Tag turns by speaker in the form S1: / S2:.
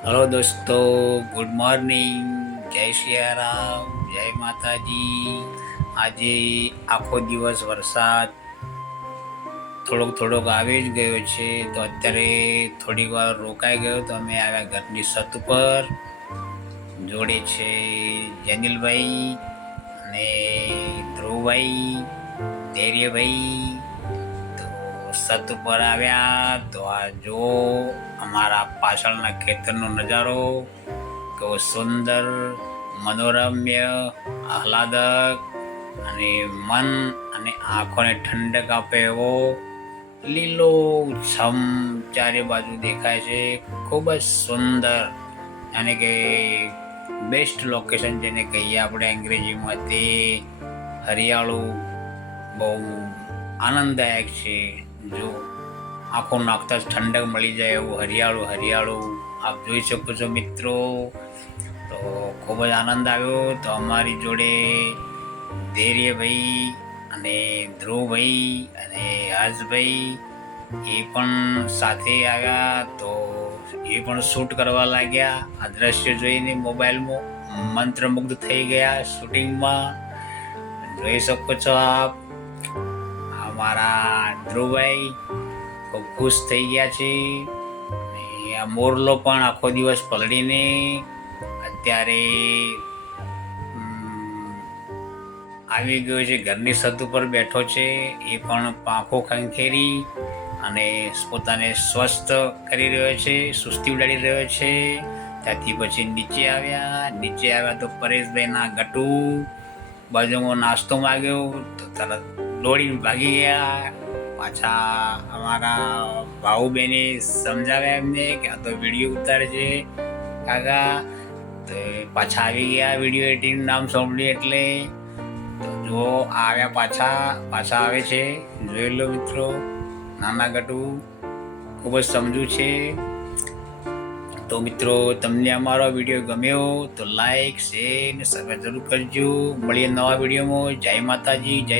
S1: Hello દોસ્તો good morning જય સિયારામ જય માતાજી. આજે આખો દિવસ વરસાદ થોડોક થોડોક આવી જ ગયો છે. તો અત્યારે થોડીક વાર રોકાઈ ગયો તો અમે આવ્યા ઘરની છત ઉપર. જોડે છે જનિલભાઈ અને ધ્રુવભાઈ, ધૈર્યભાઈ. છત ઉપર આવ્યા તો આ જો અમારા પાછળના ખેતરનો નજારો કેવો સુંદર, મનોરમ્ય, આહલાદક અને મન અને આંખોને ઠંડક આપે એવો લીલો છમ ચારે બાજુ દેખાય છે. ખૂબ જ સુંદર અને કે બેસ્ટ લોકેશન જેને કહીએ આપણે અંગ્રેજીમાં તે હરિયાળું, બહુ આનંદદાયક છે. જો આંખો નાખતા જ ઠંડક મળી જાય એવું હરિયાળું હરિયાળું. આપ જોઈ શકો છો મિત્રો, તો ખૂબ જ આનંદ આવ્યો. તો અમારી જોડે ધૈર્યભાઈ અને ધ્રુવભાઈ અને હર્ષભાઈ એ પણ સાથે આવ્યા. તો એ પણ શૂટ કરવા લાગ્યા. આ દ્રશ્ય જોઈને મોબાઈલમાં મંત્રમુગ્ધ થઈ ગયા શૂટિંગમાં. જોઈ શકો છો આપ. અમારા ધ્રુવભાઈ ખૂબ ખુશ થઈ ગયા છે. આ મોરલો પણ આખો દિવસ પલળીને અત્યારે આવી ગયો છે, ઘરની છત ઉપર બેઠો છે. એ પણ પાંખો ખંખેરી અને પોતાને સ્વસ્થ કરી રહ્યો છે, સુસ્તી ઉડાડી રહ્યો છે. ત્યાંથી પછી નીચે આવ્યા. નીચે આવ્યા તો પરેશભાઈના ગટુ, બાજુમાં નાસ્તો માગ્યો. તો તરત દોડીને ભાગી ગયા. પાછા અમારા ભાઉબેને સમજાવ્યા એમને કે આ તો વીડિયો ઉતારે છે કાકા, તો પાછા આવી ગયા વીડિયો એડિટિંગ નામ સાંભળ્યું એટલે. જો આવ્યા પાછા પાછા આવે છે. જોઈ લો મિત્રો, નાના ગટુ, ખૂબ જ સમજુ છે. તો મિત્રો, તમને અમારો વીડિયો ગમ્યો તો લાઈક શેર ને સબસ્ક્રાઈબ જરૂર કરજો. મળીએ નવા વિડીયોમાં જય માતાજી, જય